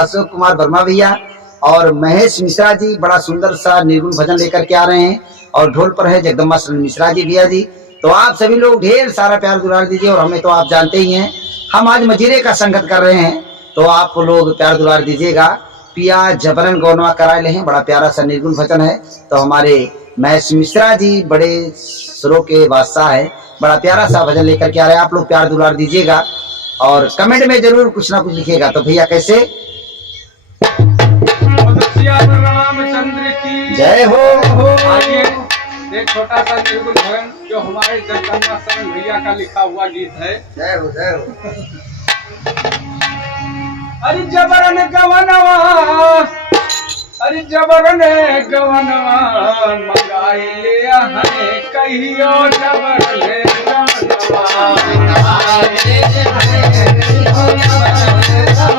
अशोक कुमार वर्मा भैया और महेश मिश्रा जी बड़ा सुंदर सा निर्गुण भजन लेकर के आ रहे हैं। और ढोल पर है जगदम्बा शरण मिश्रा जी भैया जी। तो आप सभी लोग ढेर सारा प्यार दुलार दीजिए। और हमें तो आप जानते ही हैं, हम आज मजीरे का संगत कर रहे हैं, तो आप लोग प्यार दुलार दीजिएगा। पिया जबरन गौनवा कराए ले हैं, बड़ा प्यारा सा निर्गुण भजन है। तो हमारे महेश मिश्रा जी बड़े सुरों के बादशाह है, बड़ा प्यारा सा भजन लेकर के आ रहे हैं। आप लोग प्यार दुलार दीजिएगा और कमेंट में जरूर कुछ ना कुछ लिखिएगा। तो भैया कैसे? रामचंद्र की जय हो। आइए एक छोटा सा निर्गुण भजन जो हमारे जगदम्बा शरण भैया का लिखा हुआ गीत है। जय हो जय हो। अरे जबरन गवनवा, अरे जबरन गवनवा मंगाई लिया है कहियो जबरन गवनवा मंगाई लिया है कहियो जबरन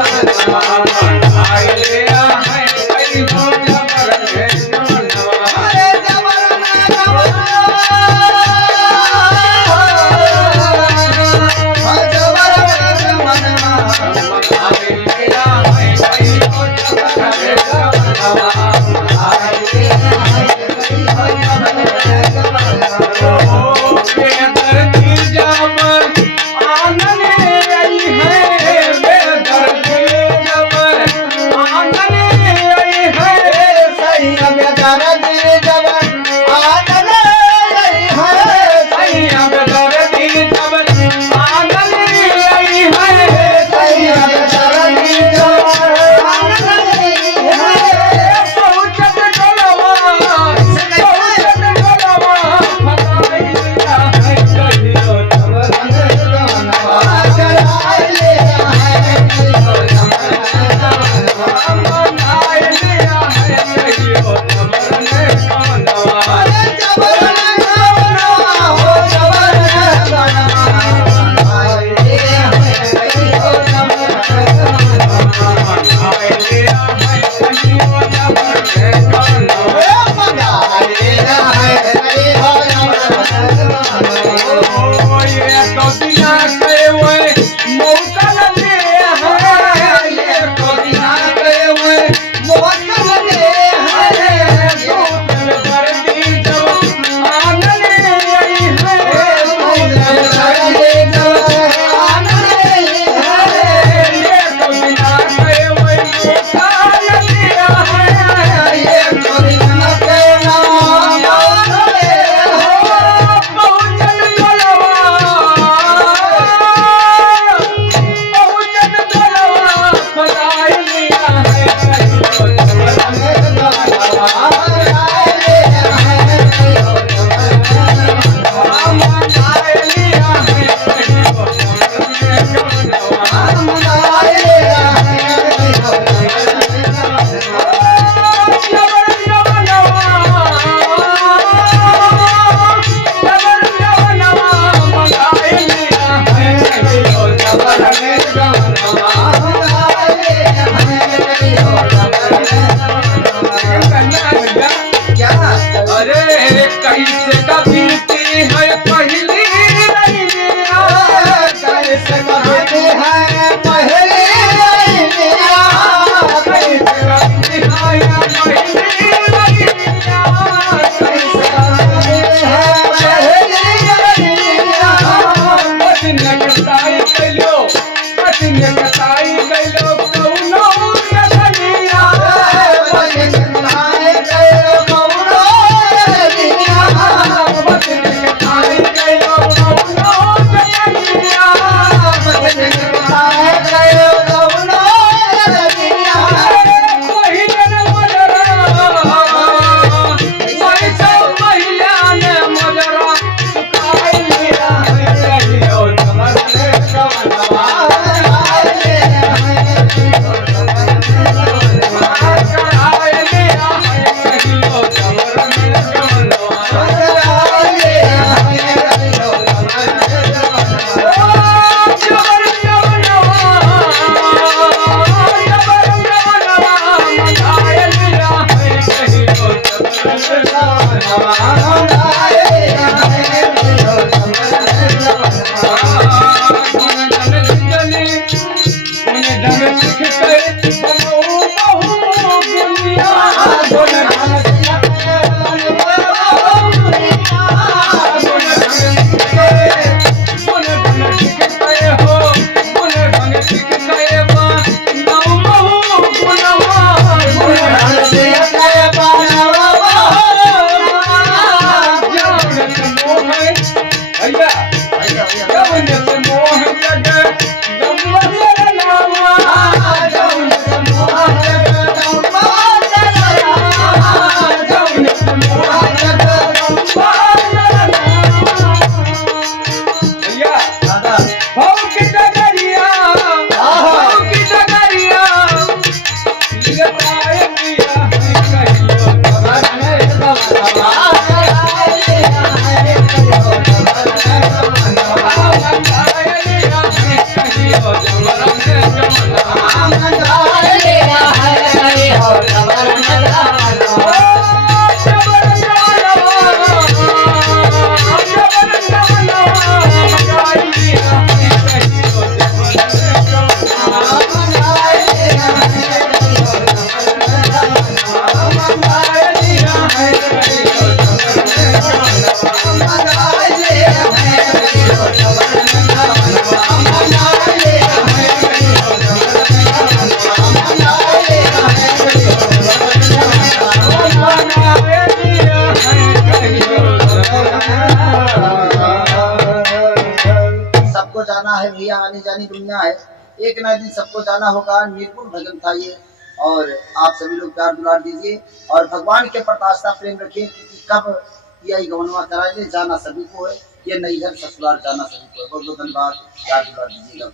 एक ना दिन सबको जाना होगा। निर्गुण भजन था ये, और आप सभी लोग प्यार दुलार दीजिए और भगवान के प्रति आस्था प्रेम रखिए, क्योंकि कब यही गवनवा कराए जाना सभी को है, ये नैहर ससुराल जाना सभी को है। बहुत बहुत धन्यवाद, प्यार दुलार दीजिएगा।